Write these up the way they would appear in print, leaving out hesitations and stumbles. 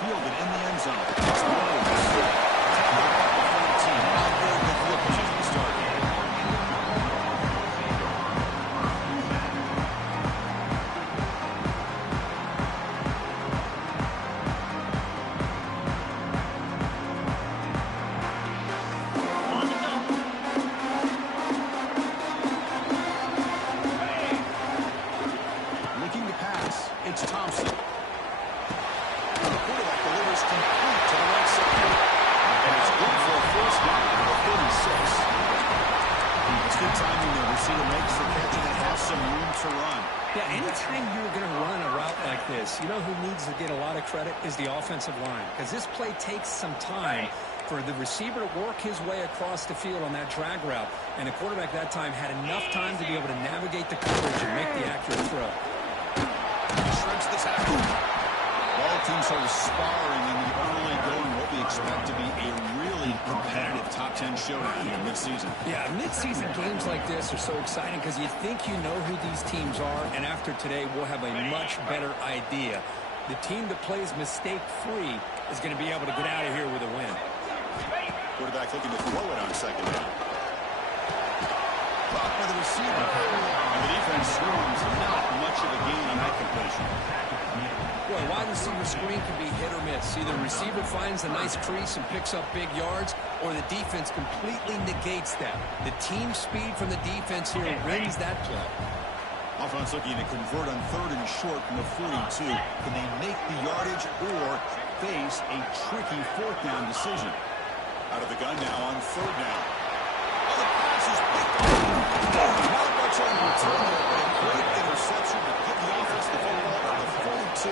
fielded in the end zone. It's low. The 14. Not good with field position to start. Looking to pass. It's Thompson. The quarterback delivers complete to the right side. And it's good for a first down at the 36. It's good timing. The receiver makes the catch and it has some room to run. Yeah, anytime you're going to run a route like this, you know who needs to get a lot of credit is the offensive line. Because this play takes some time for the receiver to work his way across the field on that drag route. And the quarterback that time had enough time to be able to navigate the coverage and make the accurate throw. He shrinks the tackle. All teams sort of sparring in the early going. What we expect to be a really competitive top 10 showdown here mid-season. Yeah, mid-season games like this are so exciting because you think you know who these teams are, and after today we'll have a much better idea. The team that plays mistake-free is going to be able to get out of here with a win. Quarterback looking to throw it on second down. Caught by the receiver. And the defense swarms. Not much of a gain on that completion. Well, a wide receiver screen can be hit or miss. Either the receiver finds a nice crease and picks up big yards, or the defense completely negates that. The team speed from the defense here wins that play. Offense looking to convert on 3rd and short from the 42. Can they make the yardage or face a tricky 4th down decision? Out of the gun now on 3rd down. Oh, the pass is picked up. Not much on the return there, but a great interception to give the offense the football on the 42.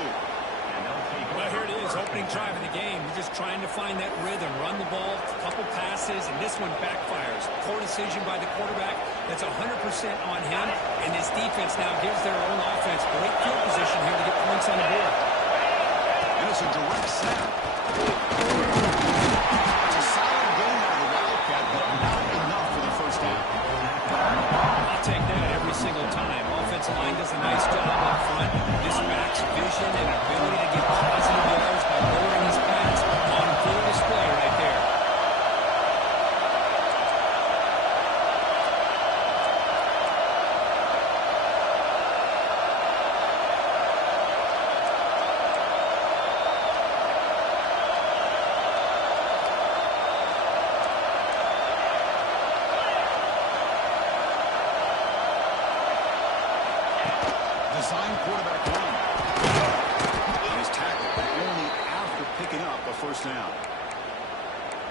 Well, here it is, opening drive of the game. We're just trying to find that rhythm, run the ball, a couple passes, and this one backfires. Poor decision by the quarterback. That's 100% on him, and this defense now gives their own offense great field position here to get points on the board. And it's a direct snap. It's a solid game out of the Wildcat, but not enough for the first down. I'll take that every single time. Offensive line does a nice job up front. This back's vision and ability to get positive yards by lowering his pass on full display right there. Design quarterback run. And his tackle only after picking up a first down.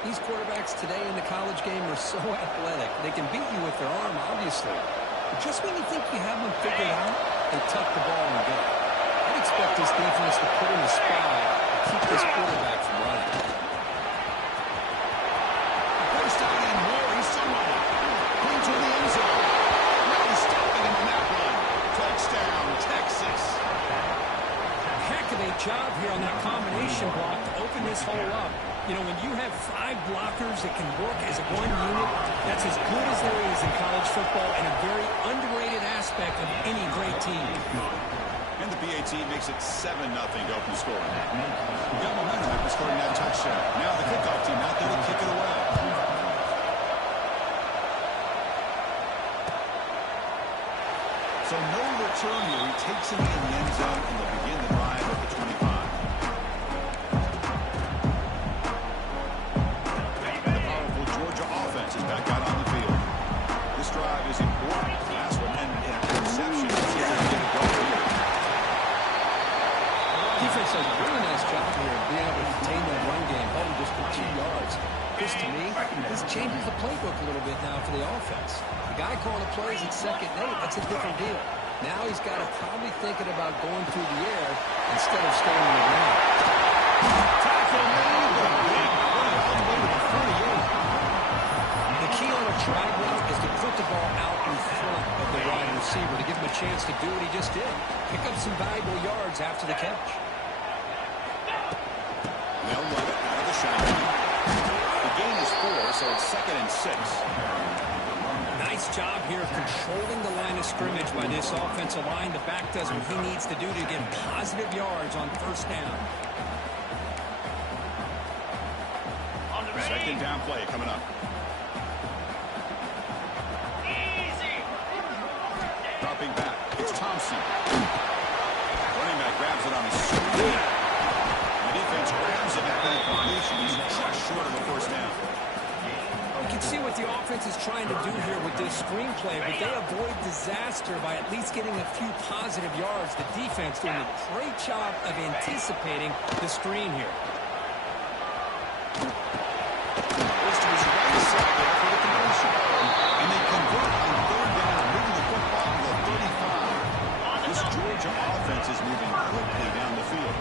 These quarterbacks today in the college game are so athletic. They can beat you with their arm, obviously. But just when you think you have them figured out, they tuck the ball and go. I'd expect this defense to put in a spy to keep this quarterback from running. First down and more. He's still running. Clean to the end zone. Now he's stopping him on that run. Touchdown, Texas. Heck of a job here on that combination block to open this hole up. You know, when you have 5 blockers that can work as a one unit, that's as good as there is in college football and a very underrated aspect of any great team. And the PAT makes it 7-0 to open the score. We got momentum after scoring that touchdown. Now the kickoff team out there to kick it away. So no return here. He takes him in the end zone and they'll begin the drive at the 25. The powerful Georgia offense is back out on the field. This drive is important. Last one and an interception. See if they can get it going here. Defense does a really nice job here of being able to contain that run game, holding just for 2 yards. This, to me, this changes the playbook a little bit now for the offense. The guy calling the plays at 2nd and 8, that's a different deal. Now he's got to probably thinking about going through the air instead of staying in the ground. Tackle made. The big play all the way to the 48. The key on a drag route is to put the ball out in front of the wide receiver to give him a chance to do what he just did. Pick up some valuable yards after the catch. They'll run it out of the shotgun. The gain is 4, so it's 2nd and 6. Nice job here of controlling the line of scrimmage by this offensive line. The back does what he needs to do to get positive yards on 1st down. second down play coming up. Dropping back. It's Thompson. Running back grabs it on the screen. The defense grabs it after the completion. He's just short of the first down. You can see what the offense is trying to do here with this screenplay, but they avoid disaster by at least getting a few positive yards. The defense doing a great job of anticipating the screen here. Goes to his right side there for the conversion. And they convert on third down, moving the football to the 35. This Georgia offense is moving quickly down the field.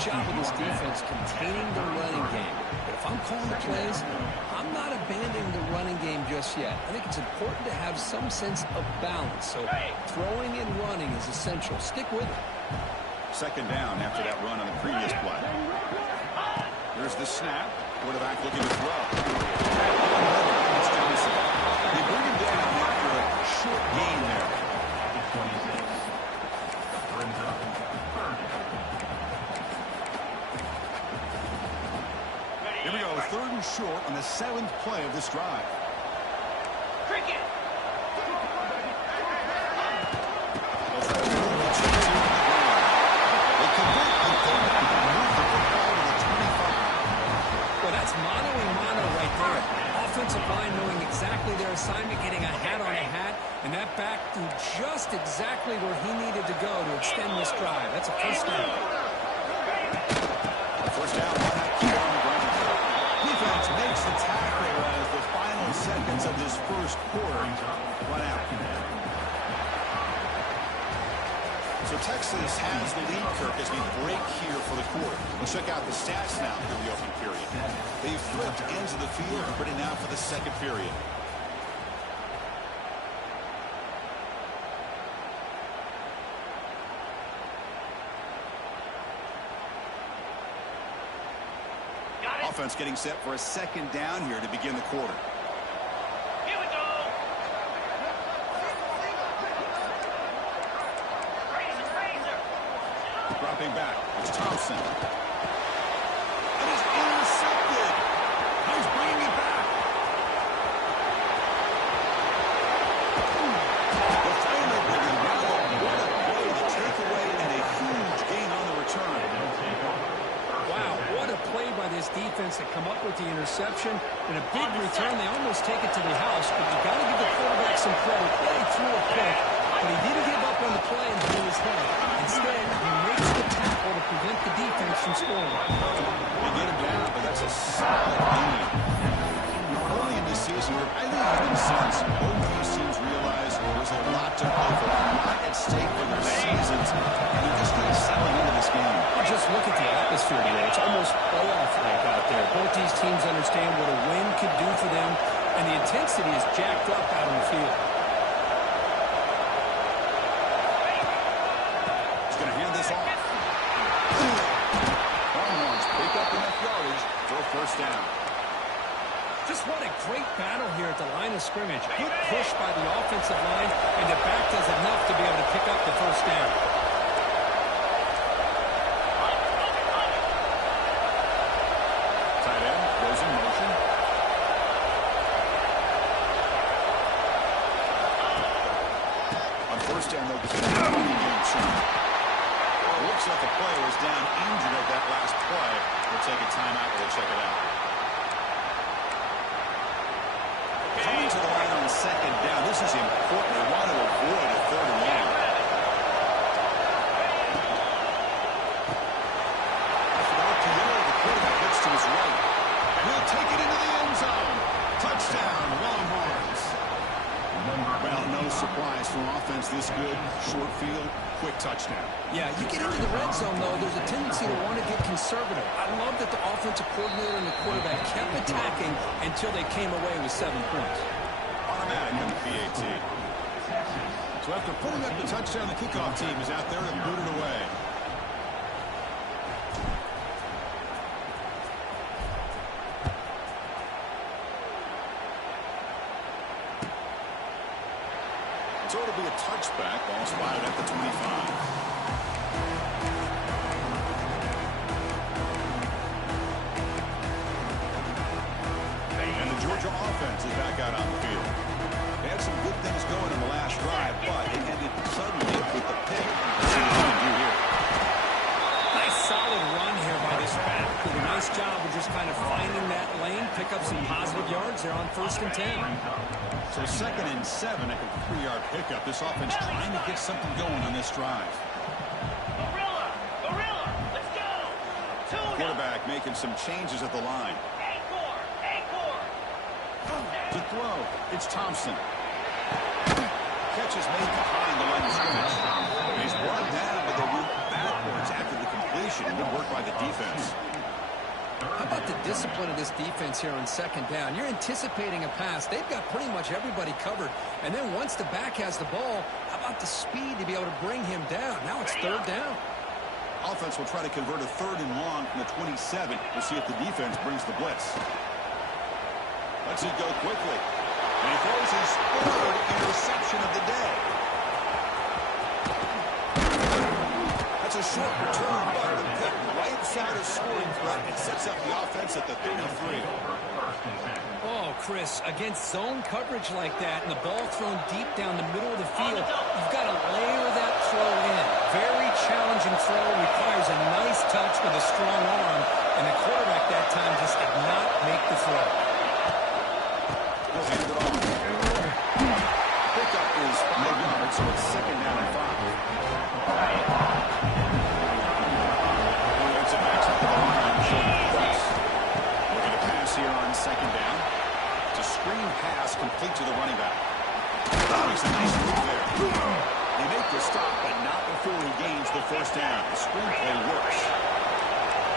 Job of this defense containing the running game. But if I'm calling the plays, I'm not abandoning the running game just yet. I think it's important to have some sense of balance. So throwing and running is essential. Stick with it. Second down after that run on the previous play. Here's the snap. Quarterback looking to throw. It's Johnson. They bring him down after a short gain there. Here we go, third and short on the 7th play of this drive. Cricket. Well, that's mano-a-mano right there. Offensive line knowing exactly their assignment, getting a hat on a hat, and that back threw just exactly where he needed to go to extend this drive. That's a first down. First down, one out, keep on the ground. Defense makes the tackle as the final seconds of this first quarter run out. So Texas has the lead, Kirk, as we break here for the quarter. Let's check out the stats now through the opening period. They've flipped ends of the field, ready now for the second period. Offense getting set for a second down here to begin the quarter. Here we go. Razor. Dropping back. It's Thompson. It is intercepted. He's bringing it back. The final bringing down. What a play. The takeaway and a huge gain on the return. Wow, what a play by this defense to come up with the interception and a big return. They almost take it to the house, but you got to give the quarterback some credit. He threw a pick, but he didn't give up on the play and hit his head. Instead, he makes the tackle to prevent the defense from scoring. They get him down, but that's a solid game. Early in this season, I think even since both these teams realize there's a lot to play for, a lot at stake for their seasons, and they're just kind of settling into this game. Just look at the atmosphere today. It's almost playoff-like out there. Both these teams understand what a win could do for them, and the intensity is jacked up out on the field. He's going to hand this off. Longhorns pick up enough yardage for a first down. Just what a great battle here at the line of scrimmage. Good push by the offensive line, and the back does enough to be able to pick up the first down. Tight end goes in motion. On first down, they'll get the running game soon. Well, it looks like the player is down injured at that last play. We'll take a timeout. We'll check it out. Coming to the line on second down. This is important. They want to avoid a third and long. The quarterback gets to his right. He'll take it into the end zone. Touchdown, Longhorns. Well, no surprise from offense this good. Short field, quick touchdown. Yeah, you get into the red zone, though, there's a tendency to want to get conservative. I love that the offensive coordinator and the quarterback kept attacking until they came away with 7 points. Automatic on the PAT. So after putting up the touchdown, the kickoff team is out there to boot it away. So it'll be a touchback. Ball spotted at the 25. Georgia offense is back out on the field. They had some good things going in the last drive, but it ended suddenly with the pick. Let's see what they can do here. Nice solid run here by this back. Did a nice job of just kind of finding that lane, pick up some positive yards there on 1st and 10. So 2nd and 7 at the 3-yard pickup. This offense trying to get something going on this drive. Gorilla, let's go. Quarterback making some changes at the line. To throw, it's Thompson. Catch is made behind the line of scrimmage. He's brought down, but they went backwards after the completion. Good work by the defense. How about the discipline of this defense here on 2nd down? You're anticipating a pass. They've got pretty much everybody covered. And then once the back has the ball, how about the speed to be able to bring him down? Now it's 3rd down. Offense will try to convert a 3rd and long from the 27. We'll see if the defense brings the blitz. Lets it go quickly. And he throws his 3rd interception of the day. That's a short return, but the pick right side of scoring threat. It sets up the offense at the 33. Oh, Chris, against zone coverage like that and the ball thrown deep down the middle of the field, you've got to layer that throw in. Very challenging throw, requires a nice touch with a strong arm, and the quarterback that time just did not make the throw. He'll hand it off. Pickup is 5 yards, so it's 2nd down and 5. Defensive backs up to the line, showing the press. Looking to pass here on 2nd down. It's a screen pass complete to the running back. That makes a nice move there. They make the stop, but not before he gains the 1st down. The screen play works.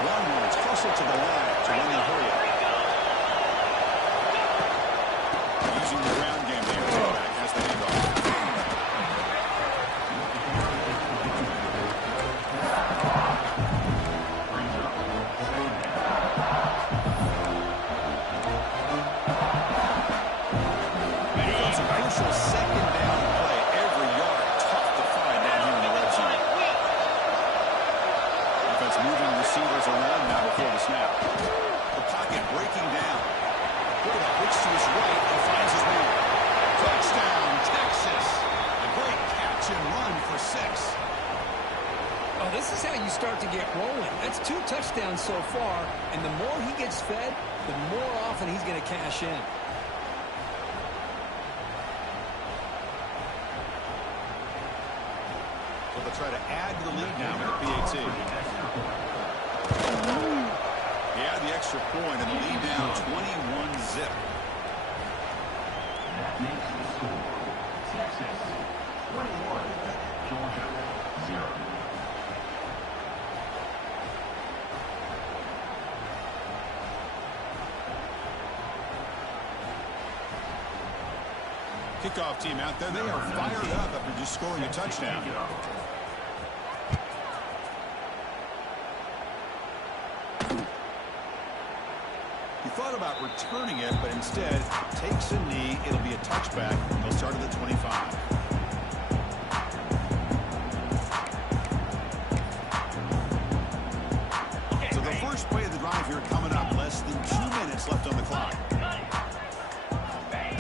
Longhorns closer to the line to run the hurry up. Using the ground game there. Quarterback has the handoff. It's a crucial 2nd down play. Every yard tough to find down here in the red zone. Offense moving receivers around now before the snap. The pocket breaking down. Quarterback looks to his right and finds his man. Touchdown, Texas. A great catch and run for 6. Oh, this is how you start to get rolling. That's 2 touchdowns so far, and the more he gets fed, the more often he's going to cash in. So they'll try to add to the lead now in the PAT. He had the extra point and the lead now 21-zip. That makes the score Texas 21, Georgia 0. Kickoff team out there. They are fired up after just scoring a touchdown. He thought about returning it, but instead takes a knee. It'll be a touchback. They'll start at the 25. So the first play of the drive here coming up. Less than 2 minutes left on the clock.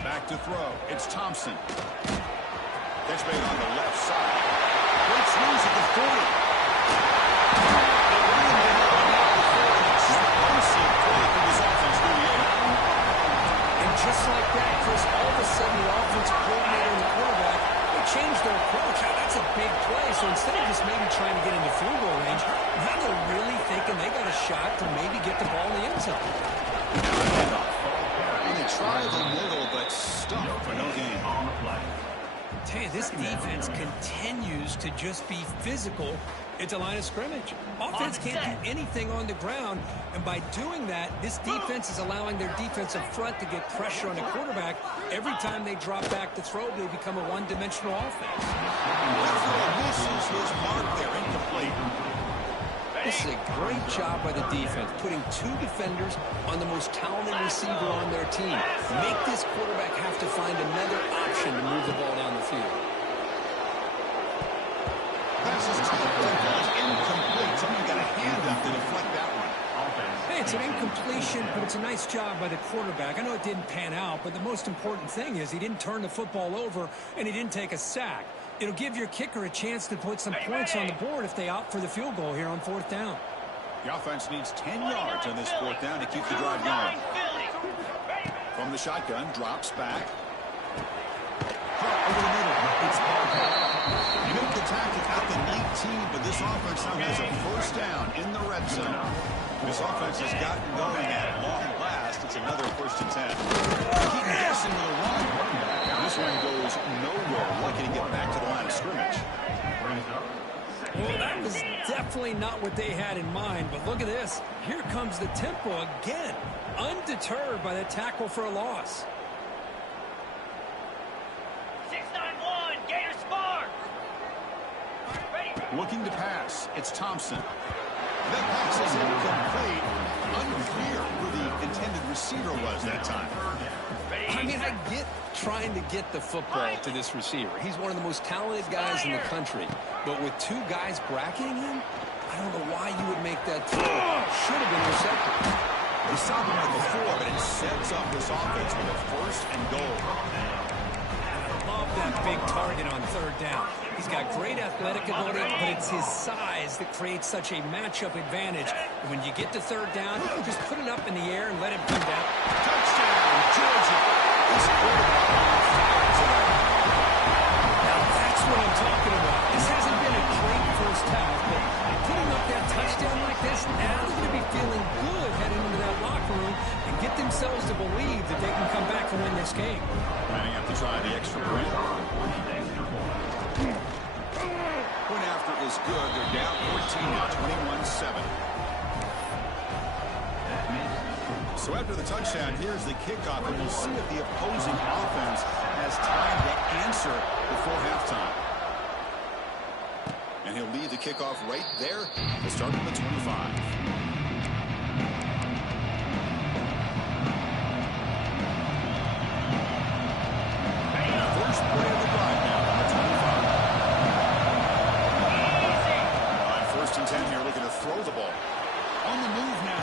Back to throw. It's Thompson. Catch made on the left side. Great swings at the 40. And just like that, Chris, all of a sudden the offensive coordinator and the quarterback, they changed their approach. Now, that's a big play. So instead of just maybe trying to get into field goal range, now they're really thinking they got a shot to maybe get the ball in the end zone. They tried the middle, but stuffed for no gain. Hey, this defense continues to just be physical at the line of scrimmage. Offense can't do anything on the ground, and by doing that, this defense is allowing their defensive front to get pressure on the quarterback. Every time they drop back to throw, they become a one-dimensional offense. Misses his mark there, incomplete. This is a great job by the defense, putting 2 defenders on the most talented receiver on their team. Make this quarterback have to find another option to move the ball down the field. This is tipped and falls incomplete. Someone got a hand up to deflect that one. Hey, it's an incompletion, but it's a nice job by the quarterback. I know it didn't pan out, but the most important thing is he didn't turn the football over and he didn't take a sack. It'll give your kicker a chance to put some points on the board if they opt for the field goal here on 4th down. The offense needs 10 yards on this 4th down to keep the drive going. From the shotgun, drops back. Over the middle. It's you make the tackle at the 19, but this offense now has a 1st down in the red zone. This offense has gotten going at long last. It's another 1st and 10. Keep guessing with a run. This one goes nowhere. Lucky to get back to the line of scrimmage. Well, that was definitely not what they had in mind, but look at this. Here comes the tempo again, undeterred by the tackle for a loss. 6-9-1, Gator Spark. Looking to pass. It's Thompson. That pass is incomplete. Unclear who the intended receiver was that time. I mean, I get trying to get the football to this receiver. He's one of the most talented guys in the country. But with 2 guys bracketing him, I don't know why you would make that throw. Should have been intercepted. We saw him right before, but it sets up this offense with a 1st and goal. Love that big target on 3rd down. He's got great athletic ability, but it's his size that creates such a matchup advantage. And when you get to 3rd down, just put it up in the air and let him come down. Touchdown, Georgia. This quarterback fires it up. Now that's what I'm talking about. This hasn't been a great 1st half, but putting up that touchdown like this, now they're going to be feeling good heading into that locker room and get themselves to believe that they can come back and win this game. Lining up to try the extra point. Point after is good. They're down 14 now, 21-7. So after the touchdown, here's the kickoff, and we'll see if the opposing offense has time to answer before halftime. And he'll lead the kickoff right there. We'll start from the 25. First play of the drive now from the 25. On 1st and 10 here, looking to throw the ball. On the move now.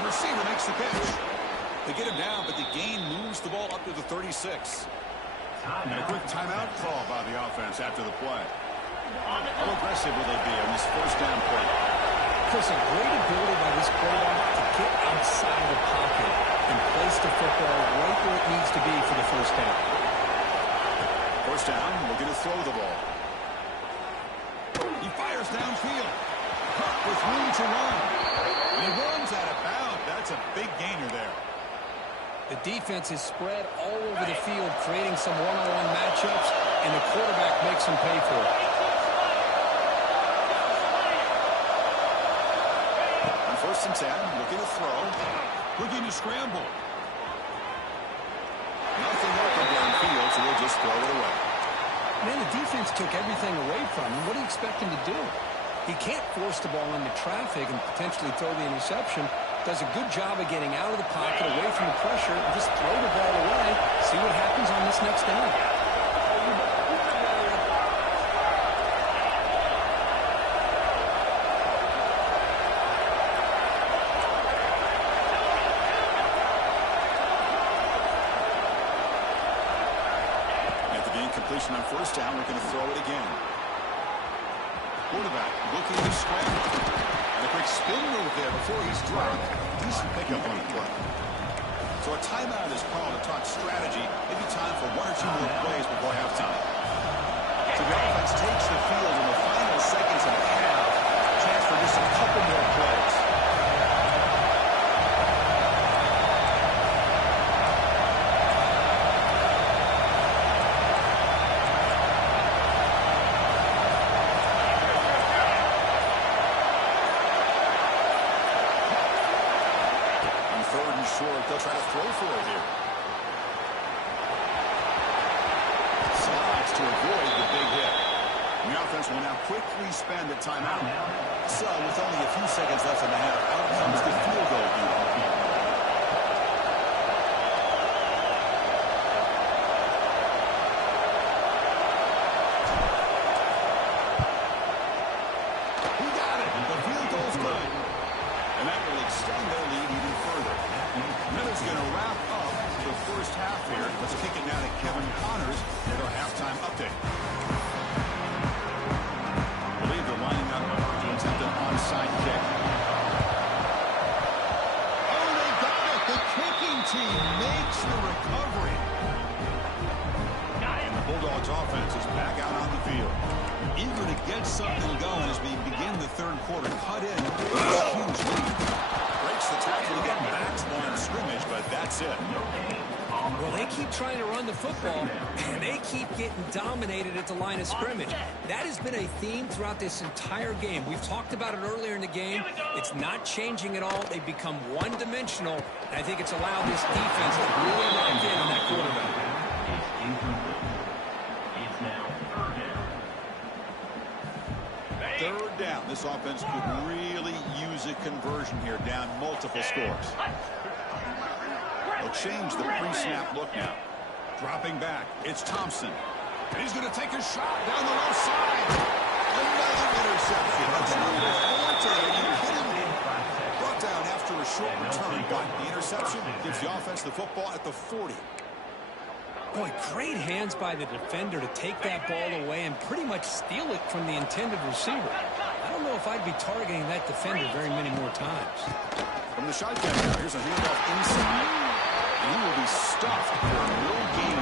The receiver makes the catch. They get him down, but the gain moves the ball up to the 36. And a quick timeout call by the offense after the play. How aggressive will they be on this 1st down play? Chris, a great ability by this quarterback to get outside the pocket and place the football right where it needs to be for the 1st down. 1st down, looking to throw the ball. He fires downfield. Huck with room to run. And he runs out of bounds. That's a big gainer there. The defense is spread all over the field, creating some one-on-one matchups, and the quarterback makes them pay for it. On 1st and 10, looking to throw. Looking to scramble. Nothing open downfield, so they'll just throw it away. Man, the defense took everything away from him. What do you expect him to do? He can't force the ball into traffic and potentially throw the interception. Does a good job of getting out of the pocket, away from the pressure, and just throw the ball away. See what happens on this next down. After the incompletion on 1st down, we're going to throw it again. Quarterback looking to scramble. And a quick spin move there before he's dropped. Decent pickup on the play. So a timeout is called to talk strategy. Maybe time for 1 or 2 more plays before halftime. So the offense takes the field in the final seconds of the half. Chance for just a couple more plays. They'll try to throw for it here. Slides to avoid the big hit. The offense will now quickly spend a timeout. So with only a few seconds left in the half, out comes the field goal unit. And that will extend their lead even further. And that is going to wrap up the first half here. Let's kick it now to Kevin Connors for our halftime update. I believe they're lining up to attempt an onside kick. Oh, they got it! The kicking team makes the recovery. And the Bulldogs offense is back out on the field. Eager to get something going as we begin the third quarter. Cut in with a huge lead. Breaks the tackle to get back to the line of scrimmage, but that's it. Well, they keep trying to run the football, and they keep getting dominated at the line of scrimmage. That has been a theme throughout this entire game. We've talked about it earlier in the game. It's not changing at all. They've become one-dimensional, and I think it's allowed this defense to really lock in on that quarterback. Third down. This offense could really use a conversion here, down multiple scores. They'll change the pre-snap look now. Dropping back, it's Thompson. And he's going to take a shot down the left side. Another interception. That's number 4 today. Brought down after a short return, but the interception gives the offense the football at the 40. Boy, great hands by the defender to take that ball away and pretty much steal it from the intended receiver. I don't know if I'd be targeting that defender very many more times. From the shotgun now, here's a handoff inside. And he will be stuffed for no gain.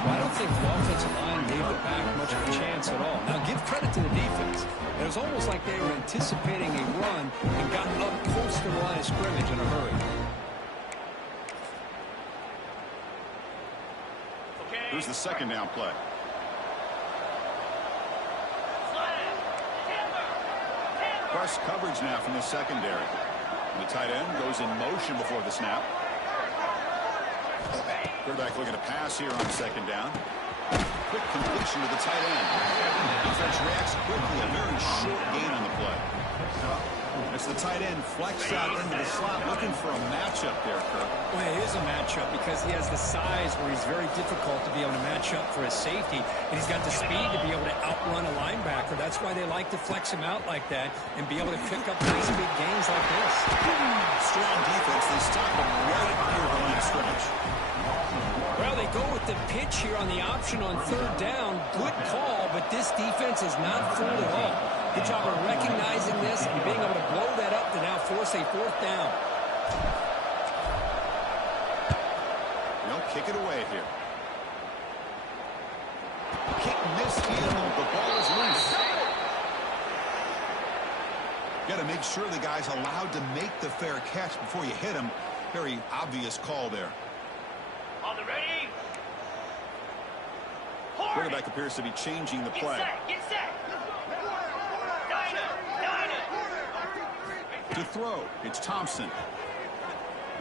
Well, I don't think the offensive line gave the back much of a chance at all. Now, give credit to the defense. It was almost like they were anticipating a run and got up close to the line of scrimmage in a hurry. Here's the second down play. Press coverage now from the secondary. And the tight end goes in motion before the snap. Quarterback looking to pass here on second down. Quick completion to the tight end. Defense reacts quickly. A very short gain on the play. It's the tight end flex out into the slot, looking for a matchup there, Kirk. Well, it is a matchup because he has the size where he's very difficult to be able to match up for his safety, and he's got the speed to be able to outrun a linebacker. That's why they like to flex him out like that and be able to pick up nice big gains like this. Strong defense. They stop him right near the line of scrimmage. Well, they go with the pitch here on the option on third down. Good call, but this defense is not fooled at all. Good job of recognizing this and being able to blow that up to now force a fourth down. They'll kick it away here. Kick mishandled. The ball is loose. Got to make sure the guy's allowed to make the fair catch before you hit him. Very obvious call there. On the ready. Quarterback appears to be changing the play. Get set. To throw, it's Thompson.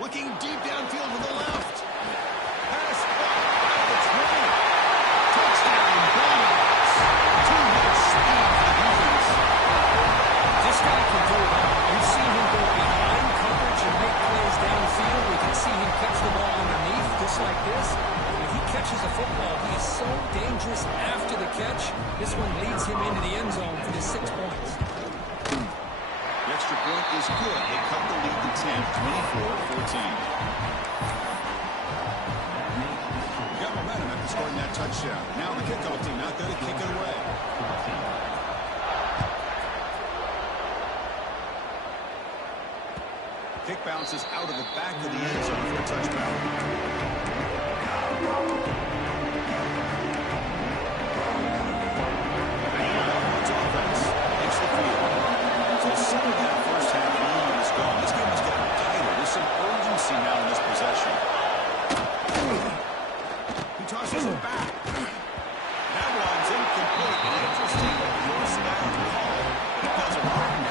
Looking deep downfield to the left. Pass at the 20. Touchdown, Bulldogs. Too much speed for the defense. This guy can do it all. We've seen him go behind coverage and make plays downfield. We can see him catch the ball underneath just like this. When he catches the football, he is so dangerous after the catch. This one leads him into the end zone for the 6 points. The extra point is good. They cut the lead to 10, 24-14. Got momentum after scoring that touchdown. Now the kickoff team out there to kick it away. Kick bounces out of the back of the end zone for a touchdown. Some of that first half lead is gone. This game is getting tighter. There's some urgency now in this possession. He tosses it back. That one's incomplete. An interesting first down call, but it doesn't work.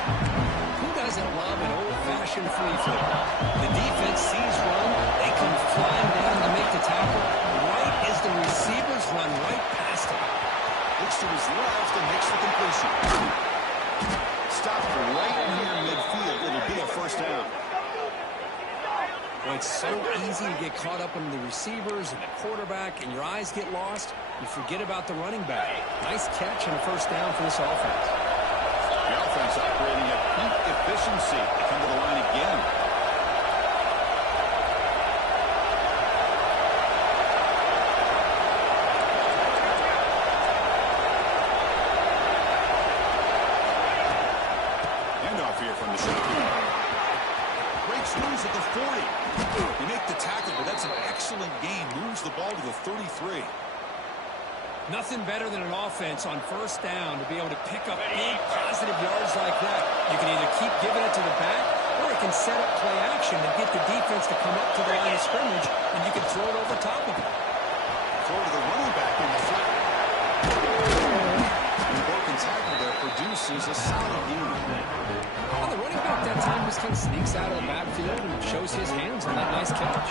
Who doesn't love an old-fashioned flea flicker? The defense sees run. They come flying down to make the tackle. Right as the receivers run right past him. Looks to his left and makes the completion. Stopped right near midfield. It'll be a first down. Well, it's so easy to get caught up in the receivers and the quarterback, and your eyes get lost. You forget about the running back. Nice catch and a first down for this offense. The offense operating at peak efficiency. from the shotgun. Breaks loose at the 40. They make the tackle, but that's an excellent gain. Moves the ball to the 33. Nothing better than an offense on first down to be able to pick up big positive yards like that. You can either keep giving it to the back, or it can set up play action and get the defense to come up to the line of scrimmage, and you can throw it over top of it. Throw to the running back in the flat. And the broken tackle there produces a solid gain. Well, the running back that time just kind of sneaks out of the backfield and shows his hands on that nice catch.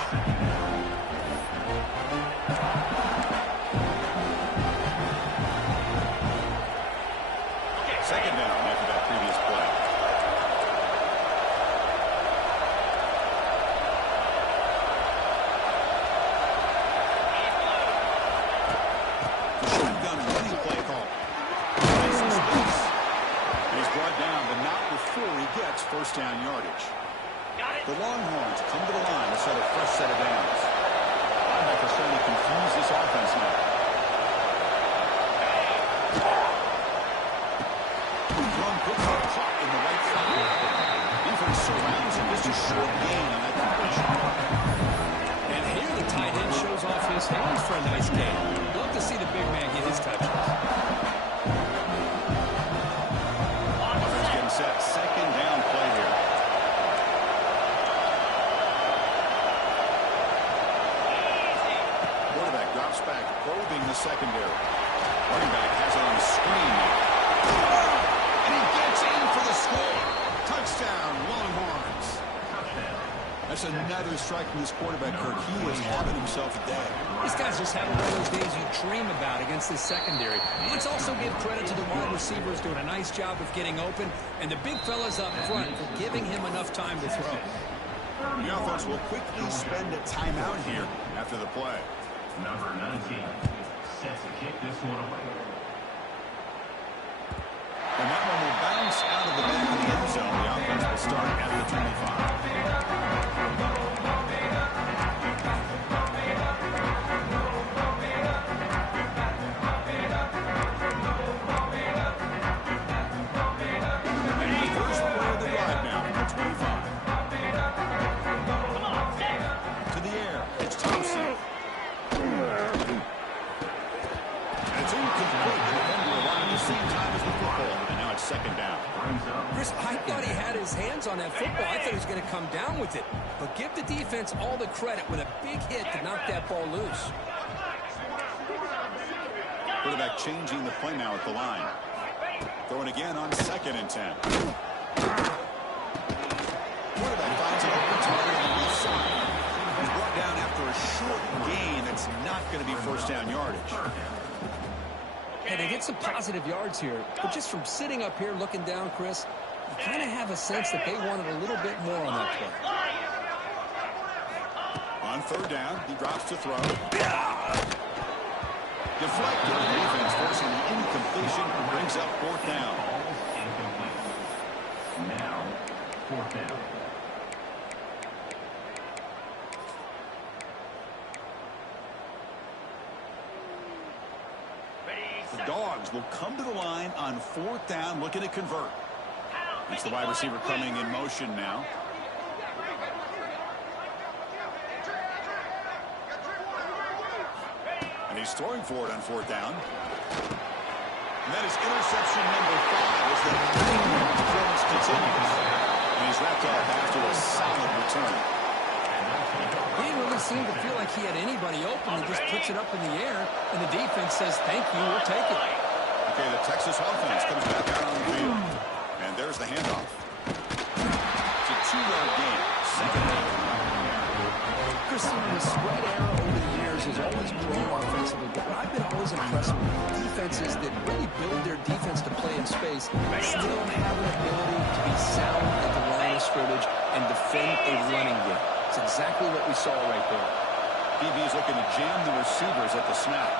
Second down after that previous play. The shotgun running play call. Nice in space. And he's brought down, but not before he gets first down yardage. The Longhorns come to the line to set a fresh set of downs. Linebackers trying to confuse this offense now. Caught in the right side. Defense surrounds him. Just a short gain on that completion. And here the tight end shows off his hands for a nice gain. Love to see the big man get his touches. Offense getting set. Second down play here. Quarterback drops back, probing the secondary. Running back has it on a screen now. And he gets in for the score. Touchdown, Longhorns. That's another strike from this quarterback, Kirk. He is having himself a day. This guy's just having one of those days you dream about against this secondary. Let's also give credit to the wide receivers doing a nice job of getting open, and the big fellas up front for giving him enough time to throw. The offense will quickly spend a timeout here after the play. Number 19 sets to kick this one away. And that one will bounce out of the back of the end zone. The offense will start at the 25. And the first play of the drive now from the 25. To the air. It's Thompson. And it's incomplete. The defender arrived at the same time as the football. And now it's second down. Chris, I thought he had his hands on that football. I thought he was going to come down with it. But give the defense all the credit with a big hit to knock that ball loose. Quarterback changing the play now at the line. Throwing again on 2nd and 10. Quarterback finds an open target on the left side. He's brought down after a short gain that's not going to be first down yardage. Hey, they get some positive yards here, but just from sitting up here looking down, Chris, you kind of have a sense that they wanted a little bit more on that play. On third down, he drops to throw. Deflected. The defense forcing the incompletion and brings up fourth down. Incomplete. Now, fourth down. The Dogs will come to the line on fourth down, looking to convert. It's the wide receiver coming in motion now. And he's throwing for it on fourth down. And that is interception number 5 as the performance continues. And he's wrapped up after a solid return. He didn't really seem to feel like he had anybody open. He just puts it up in the air, and the defense says, thank you, we'll take it. Okay, the Texas offense comes back out on the field. And there's the handoff. It's a 2-yard gain. Second down. Chris, the spread era over the years has always grown offensively, but what I've been always impressed with defenses that really build their defense to play in space still have an ability to be sound at the line of scrimmage and defend a running game. It's exactly what we saw right there. DB is looking to jam the receivers at the snap.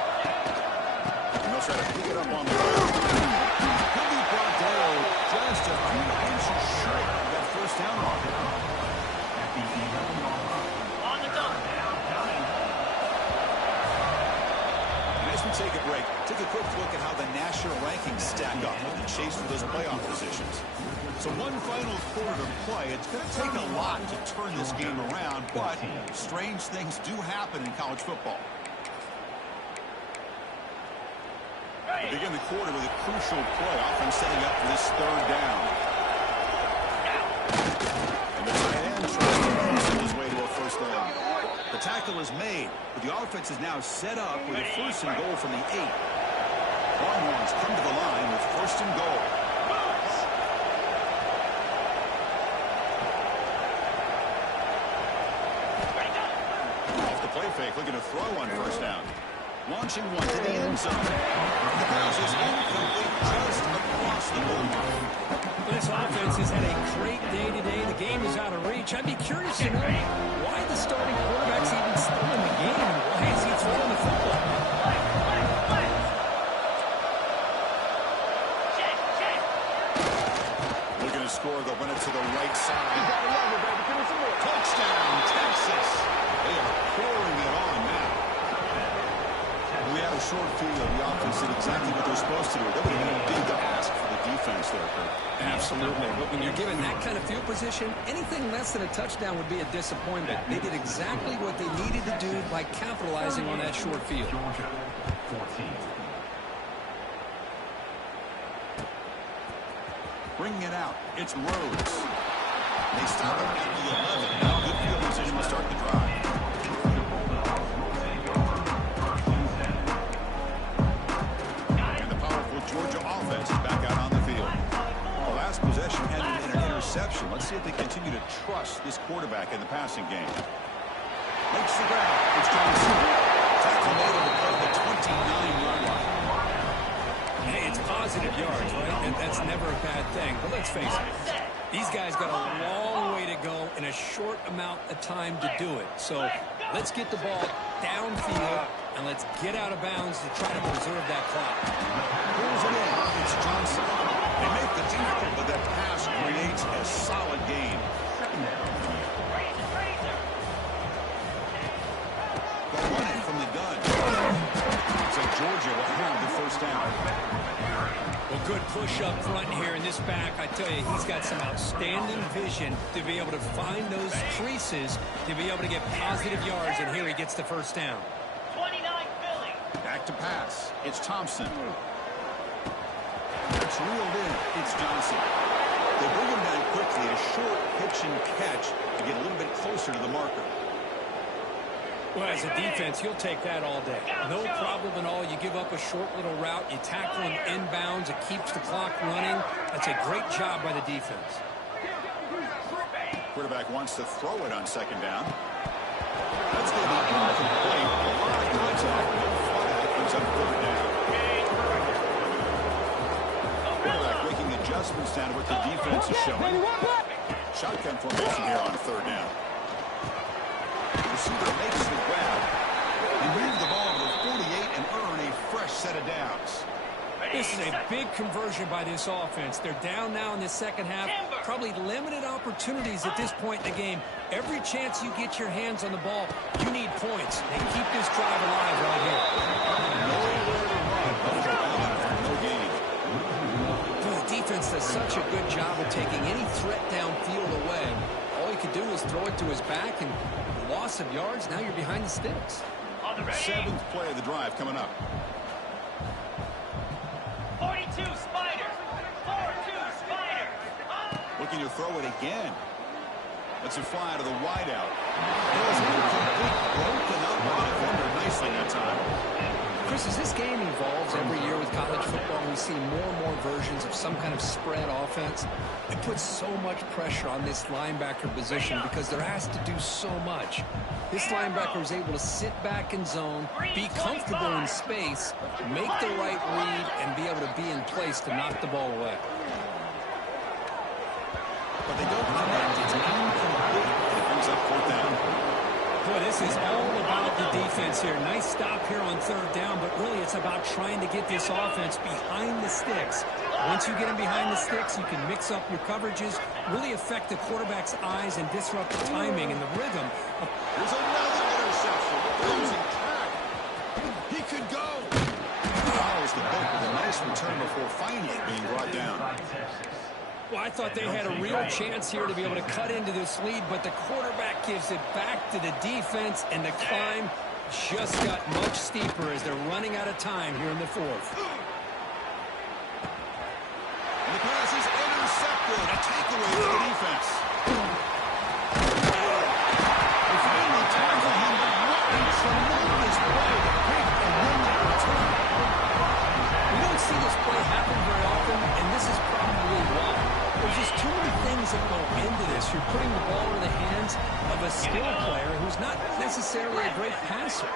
And they'll try to pick it up on the ground. Billy Bardell just a few inches short of that first down mark. On the dump. And as we take a break, take a quick look at how the national rankings stack up in the chase for those playoff positions. So one final quarter to play. It's going to take a lot to turn this game around, but strange things do happen in college football. We begin the quarter with a crucial play, often setting up for this third down. And the tight end tries to hustle his way to a first down. The tackle is made, but the offense is now set up with a first and goal from the 8. Longhorns come to the line with first and goal. Off the play fake, looking to throw on first down. Launching one to the end zone. The pass is incomplete just across the board. This offense has had a great day today. The game is out of reach. I'd be curious to know why the starting quarterback's even still in the game and why is he throwing the football? Looking to score, they'll run it to the right side. Touchdown, Texas. They are pouring it on now. We had a short field. The offense did exactly what they're supposed to do. That would have been a big ask for the defense there, Kurt. Absolutely. But when you're given that kind of field position, anything less than a touchdown would be a disappointment. They did exactly what they needed to do by capitalizing on that short field. Georgia, 14. Bringing it out. It's Rhodes. They stop it at the 11. Good field position to start the drive. And the powerful Georgia offense is back out on the field. The last possession ended in an interception. Let's see if they continue to trust this quarterback in the passing game. Makes the grab. It's Johnson. Tackle made on the 29-yard line. Hey, it's positive yards, right? And that's never a bad thing. But let's face it, these guys got a long way to go in a short amount of time to do it. So let's get the ball downfield, and let's get out of bounds to try to preserve that clock. Pulls it in. It's Johnson. They make the tackle, but that pass creates a solid gain. They'll run it from the gun. So Georgia will have the first down. Well, good push up front here in this back. I tell you, he's got some outstanding vision to be able to find those creases, to be able to get positive yards, and here he gets the first down. 29 Philly. Back to pass. It's Thompson. It's reeled in. It's Johnson. They bring him down quickly. A short pitch and catch to get a little bit closer to the marker. Well, as a defense, you'll take that all day. No problem at all. You give up a short little route. You tackle him inbounds. It keeps the clock running. That's a great job by the defense. Quarterback wants to throw it on second down. That's going to be incomplete. A lot of contact. No flag. Brings up third down. Quarterback making adjustments down to what the defense is showing. Shotgun formation here on third down. The receiver makes the grab. They move the ball to the 48 and earn a fresh set of downs. This is a big conversion by this offense. They're down now in the second half. Probably limited opportunities at this point in the game. Every chance you get your hands on the ball, you need points. They keep this drive alive right here. Nowhere to run. No gain. The defense does such a good job of taking any threat downfield away. All he could do is throw it to his back, and loss of yards, now you're behind the sticks. Seventh play of the drive coming up. 42 Spider. 4-2 Spider. Looking to throw it again. Lets it fly to the wideout. It was incomplete, broken up by the defender nicely that time. Chris, as this game evolves every year with college football, we see more and more versions of some kind of spread offense. It puts so much pressure on this linebacker position because they're asked to do so much. This linebacker is able to sit back in zone, be comfortable in space, make the right read, and be able to be in place to knock the ball away. But they don't connect. It's incomplete. It brings up fourth down. Boy, this is all about the defense here. Nice stop here on third down, but really it's about trying to get this offense behind the sticks. Once you get them behind the sticks, you can mix up your coverages, really affect the quarterback's eyes and disrupt the timing and the rhythm. There's another interception. Losing track. He could go. time before finally being brought down. Well, I thought they had a real chance here to be able to cut into this lead, but the quarterback gives it back to the defense, and the climb just got much steeper as they're running out of time here in the fourth. And the pass is intercepted. A takeaway for the defense. They finally tackle him, but what a tremendous play to pick and win that return. We don't see this play happen very often, and this is probably why. There's just too many things that go into this. You're putting the ball in the hands of a skilled player who's not necessarily a great passer.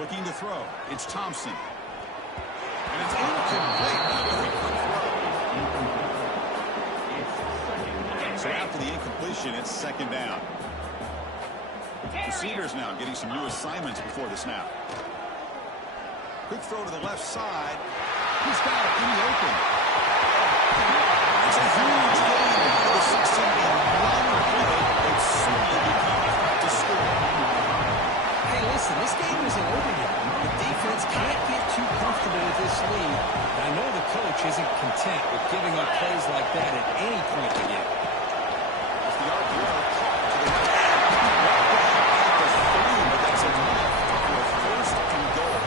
Looking to throw. It's Thompson. And it's incomplete. Not a quick throw. So after the incompletion, it's second down. Receivers now getting some new assignments before the snap. Quick throw to the left side. He's got it in the open. It's a huge gain out of the 16 in one play. It's certainly become a threat to score. Hey, listen, this game isn't over yet. The defense can't get too comfortable with this lead. And I know the coach isn't content with giving up plays like that at any point in the game. It's the RPO caught to the right. At the 3, but that's enough for a first and goal.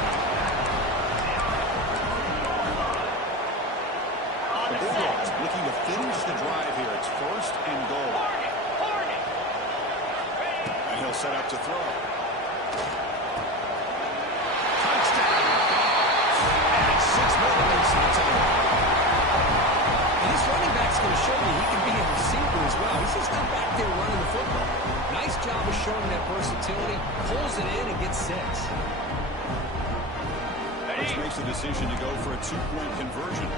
The Bulldogs looking to finish the drive here. It's first and goal. And he'll set up to throw. Touchdown. And 6 more points to the table. And this running back's going to show you he can be a receiver as well. He's just not back there running the football. Nice job of showing that versatility. Pulls it in and gets 6. Which makes the decision to go for a 2-point conversion.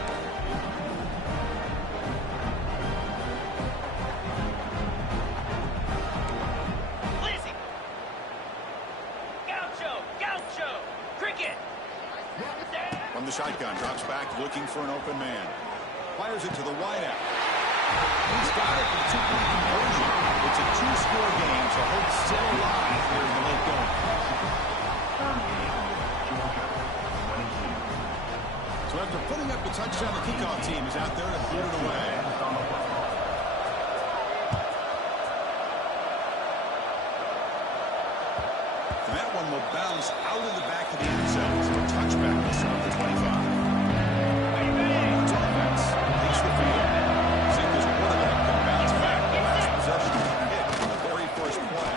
From the shotgun, drops back, looking for an open man. Fires it to the wideout. He's got it for the 2-point conversion. It's a 2-score game, so hope still alive here in the late going. So after putting up the touchdown, the kickoff team is out there to boot it away. And that one will bounce out of the back of the end zone. So a touchback will start the 25. It's offense. Takes the field. See if this quarterback can bounce back. The last possession hit on the very first play.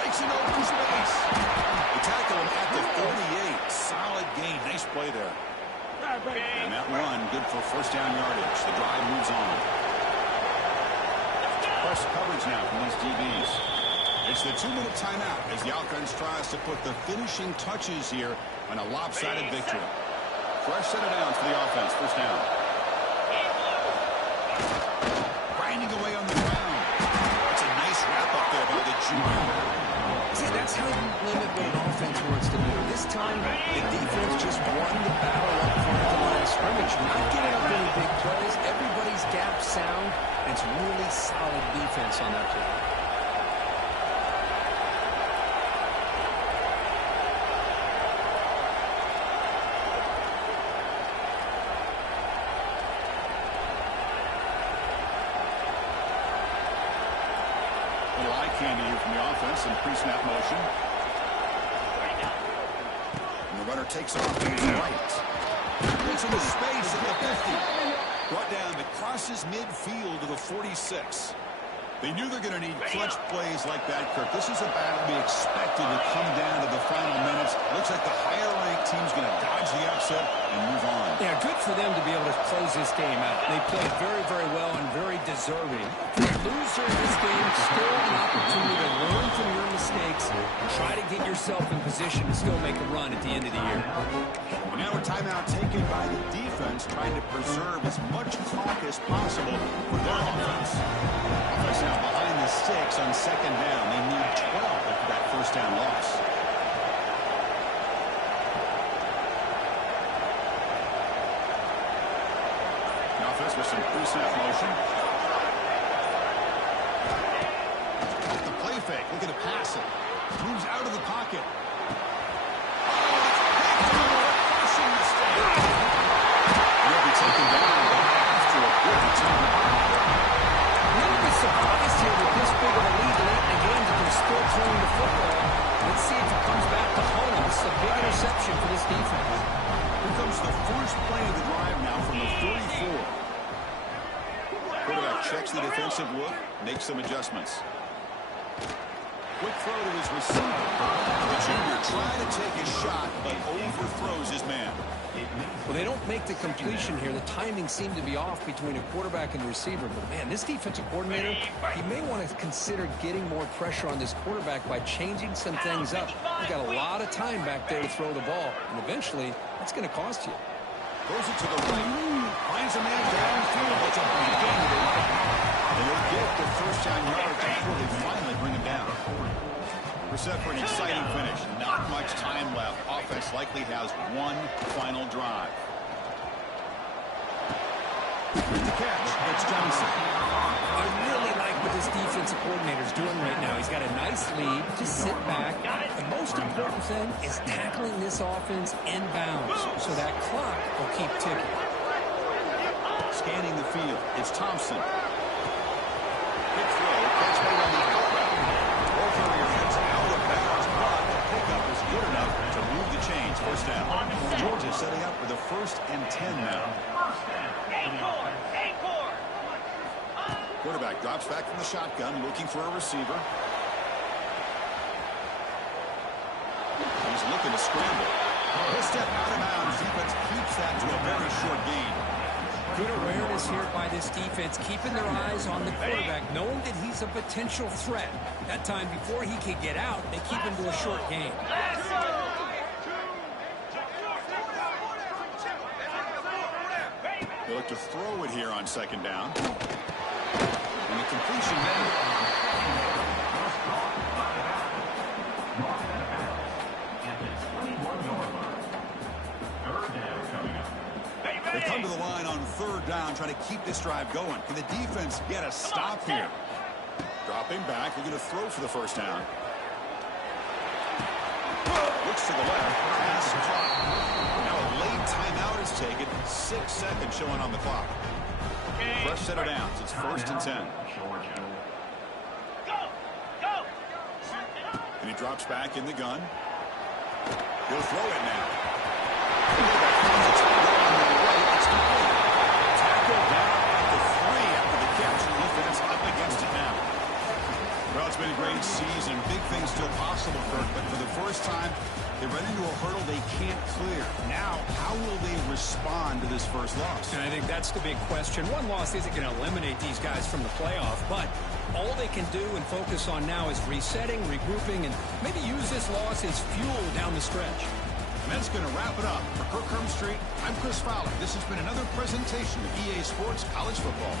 Breaks an open space. They tackle him at the 38. Solid gain. Nice play there. And that run, good for first down yardage. The drive moves on. Press coverage now from these DBs. It's the 2-minute timeout as the offense tries to put the finishing touches here on a lopsided victory. Fresh set of downs for the offense. First down. Grinding away on the ground. It's a nice wrap up there by the junior. See, that's how you limit what an offense wants to do. This time, the defense just won the battle up front at the line of scrimmage. Not giving up any big plays. Everybody's gap sound. And it's really solid defense on that play. Candy here from the offense in pre-snap motion. And the runner takes off to his right. Gets into space at the 50. Brought down that crosses midfield to the 46. They knew they're going to need clutch plays like that, Kirk. This is a battle we expected to come down to the final minutes. Looks like the higher-ranked team's going to dodge the upset and move on. Yeah, good for them to be able to close this game out. They played very, very well and very deserving. For the loser in this game, still an opportunity to learn from your mistakes and try to get yourself in position to still make a run at the end of the year. And now a timeout taken by the defense, trying to preserve as much clock as possible for their offense. Offense now behind the sticks on second down. They need 12 after that first down loss. The offense with some pre-snap motion. The play fake, looking to pass it. Moves out of the pocket. Oh, it's picked. Rushing mistake. look, make some adjustments. Quick throw to his receiver. The junior trying to take his shot, but overthrows his man. Well, they don't make the completion here. The timing seemed to be off between a quarterback and receiver. But, man, this defensive coordinator, he may want to consider getting more pressure on this quarterback by changing some things up. He's got a lot of time back there to throw the ball, and eventually that's going to cost you. Throws it to the right. Finds a man downfield. It's a big game today. And they'll get the first down yards before they finally bring him down. We're set for an exciting finish. Not much time left. Offense likely has one final drive. Here's the catch. It's Johnson. I really like what this defensive coordinator is doing right now. He's got a nice lead. Just sit back. The most important thing is tackling this offense in bounds so that clock will keep ticking. Scanning the field. It's Thompson. Good throw. Catch made on the out route. Ball carrier heads out of bounds, but the pickup is good enough to move the chains. First down. Georgia setting up for the 1st and 10 now. Quarterback drops back from the shotgun, looking for a receiver. He's looking to scramble. He'll step out of bounds. Defense keeps that to a very short gain. Good awareness here by this defense, keeping their eyes on the quarterback, knowing that he's a potential threat. That time before he could get out, they keep him to a short gain. They look to throw it here on 2nd down. And the completion made. They come to the line on 3rd down, trying to keep this drive going. Can the defense get a stop here? Dropping back, looking to throw for the 1st down. Looks to the left, pass caught. Now a late timeout is taken. 6 seconds showing on the clock. Fresh set of downs. It's 1st and 10. And he drops back in the gun. He'll throw it now. It's complete. Tackle down at the 3 after the catch. The defense up against it now. Well, it's been a great season. Big things still possible, Kirk, but for the first time, they run into a hurdle they can't clear. Now, how will they respond to this first loss? And I think that's the big question. One loss isn't going to eliminate these guys from the playoff, but all they can do and focus on now is resetting, regrouping, and maybe use this loss as fuel down the stretch. And that's going to wrap it up. For Kirk Herbstreit, I'm Chris Fowler. This has been another presentation of EA Sports College Football.